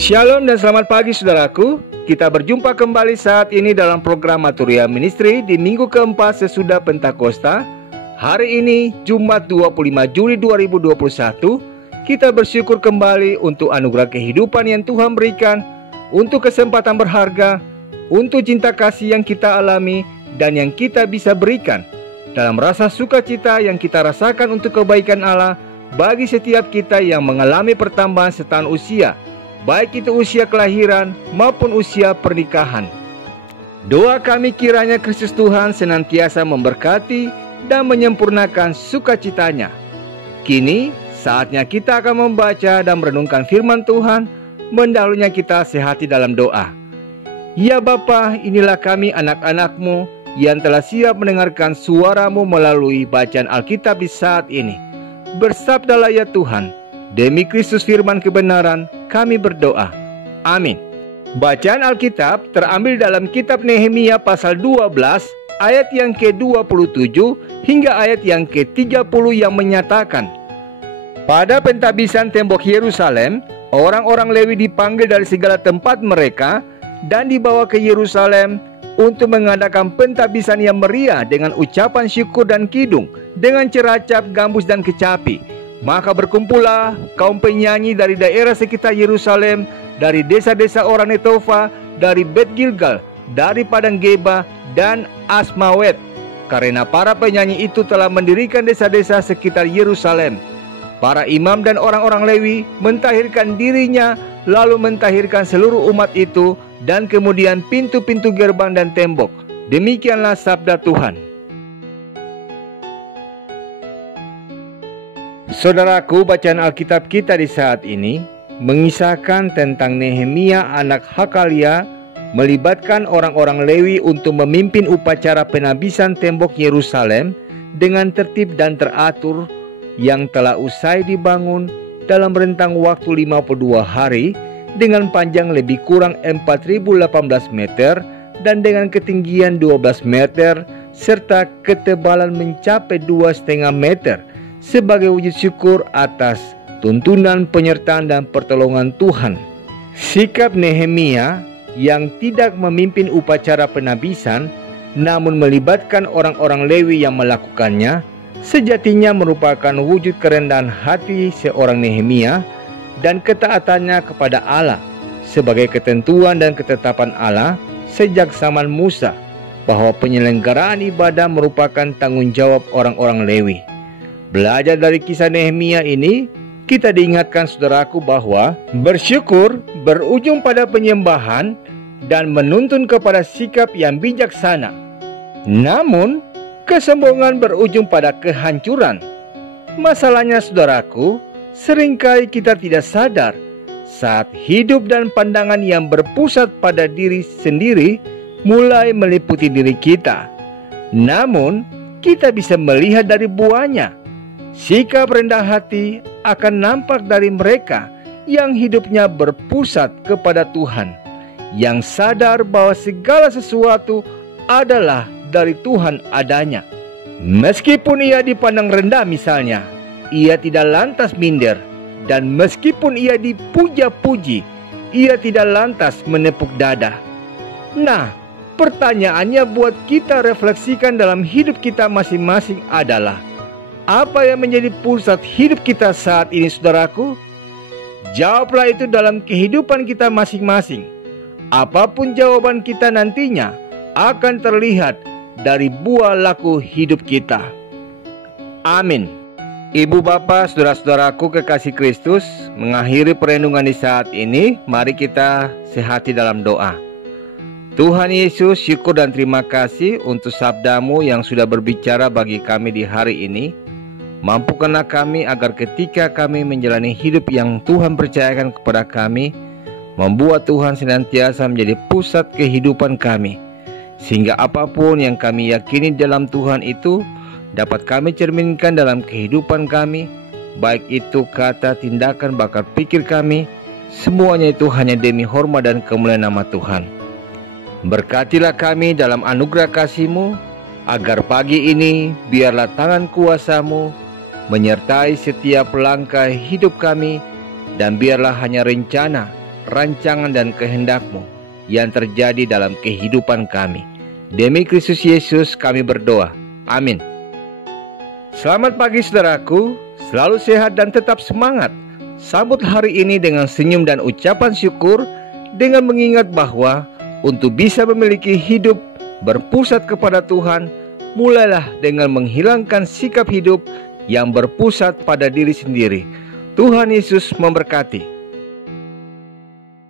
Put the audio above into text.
Shalom dan selamat pagi saudaraku. Kita berjumpa kembali saat ini dalam program Maturia Ministry di minggu keempat sesudah Pentakosta. Hari ini Jumat 25 Juli 2021. Kita bersyukur kembali untuk anugerah kehidupan yang Tuhan berikan, untuk kesempatan berharga, untuk cinta kasih yang kita alami dan yang kita bisa berikan, dalam rasa sukacita yang kita rasakan untuk kebaikan Allah bagi setiap kita yang mengalami pertambahan setahun usia, baik itu usia kelahiran maupun usia pernikahan. Doa kami kiranya Kristus Tuhan senantiasa memberkati dan menyempurnakan sukacitanya. Kini saatnya kita akan membaca dan merenungkan firman Tuhan. Mendahulunya kita sehati dalam doa. Ya Bapa, inilah kami anak-anak-Mu yang telah siap mendengarkan suara-Mu melalui bacaan Alkitab di saat ini. Bersabdalah ya Tuhan, demi Kristus firman kebenaran kami berdoa. Amin. Bacaan Alkitab terambil dalam kitab Nehemia pasal 12 ayat yang ke-27 hingga ayat yang ke-30 yang menyatakan, pada pentabisan tembok Yerusalem, orang-orang Lewi dipanggil dari segala tempat mereka dan dibawa ke Yerusalem untuk mengadakan pentabisan yang meriah dengan ucapan syukur dan kidung, dengan ceracap, gambus dan kecapi. Maka berkumpullah kaum penyanyi dari daerah sekitar Yerusalem, dari desa-desa orang Netofa, dari Bet Gilgal, dari Padang Geba dan Asmawet, karena para penyanyi itu telah mendirikan desa-desa sekitar Yerusalem. Para imam dan orang-orang Lewi mentahirkan dirinya, lalu mentahirkan seluruh umat itu, dan kemudian pintu-pintu gerbang dan tembok. Demikianlah sabda Tuhan. Saudaraku, bacaan Alkitab kita di saat ini mengisahkan tentang Nehemia anak Hakalia melibatkan orang-orang Lewi untuk memimpin upacara penabisan tembok Yerusalem dengan tertib dan teratur yang telah usai dibangun dalam rentang waktu 52 hari dengan panjang lebih kurang 4.018 meter dan dengan ketinggian 12 meter serta ketebalan mencapai 2,5 meter sebagai wujud syukur atas tuntunan, penyertaan dan pertolongan Tuhan. Sikap Nehemia yang tidak memimpin upacara penabisan namun melibatkan orang-orang Lewi yang melakukannya sejatinya merupakan wujud kerendahan hati seorang Nehemia dan ketaatannya kepada Allah sebagai ketentuan dan ketetapan Allah sejak zaman Musa, bahwa penyelenggaraan ibadah merupakan tanggung jawab orang-orang Lewi. Belajar dari kisah Nehemia ini, kita diingatkan saudaraku bahwa bersyukur berujung pada penyembahan dan menuntun kepada sikap yang bijaksana. Namun, kesombongan berujung pada kehancuran. Masalahnya saudaraku, seringkali kita tidak sadar saat hidup dan pandangan yang berpusat pada diri sendiri mulai meliputi diri kita. Namun, kita bisa melihat dari buahnya. Sikap rendah hati akan nampak dari mereka yang hidupnya berpusat kepada Tuhan, yang sadar bahwa segala sesuatu adalah dari Tuhan adanya. Meskipun ia dipandang rendah misalnya, ia tidak lantas minder, dan meskipun ia dipuja-puji, ia tidak lantas menepuk dada. Nah, pertanyaannya buat kita refleksikan dalam hidup kita masing-masing adalah, apa yang menjadi pusat hidup kita saat ini saudaraku? Jawablah itu dalam kehidupan kita masing-masing. Apapun jawaban kita nantinya akan terlihat dari buah laku hidup kita. Amin. Ibu bapak, saudara-saudaraku kekasih Kristus, mengakhiri perenungan di saat ini, mari kita sehati dalam doa. Tuhan Yesus, syukur dan terima kasih untuk sabda-Mu yang sudah berbicara bagi kami di hari ini. Mampukanlah kami agar ketika kami menjalani hidup yang Tuhan percayakan kepada kami, membuat Tuhan senantiasa menjadi pusat kehidupan kami, sehingga apapun yang kami yakini dalam Tuhan itu dapat kami cerminkan dalam kehidupan kami, baik itu kata, tindakan, bahkan pikir kami. Semuanya itu hanya demi hormat dan kemuliaan nama Tuhan. Berkatilah kami dalam anugerah kasih-Mu, agar pagi ini biarlah tangan kuasa-Mu menyertai setiap langkah hidup kami, dan biarlah hanya rencana, rancangan dan kehendak-Mu yang terjadi dalam kehidupan kami. Demi Kristus Yesus kami berdoa. Amin. Selamat pagi saudaraku, selalu sehat dan tetap semangat. Sambut hari ini dengan senyum dan ucapan syukur, dengan mengingat bahwa untuk bisa memiliki hidup berpusat kepada Tuhan, mulailah dengan menghilangkan sikap hidup yang berpusat pada diri sendiri. Tuhan Yesus memberkati.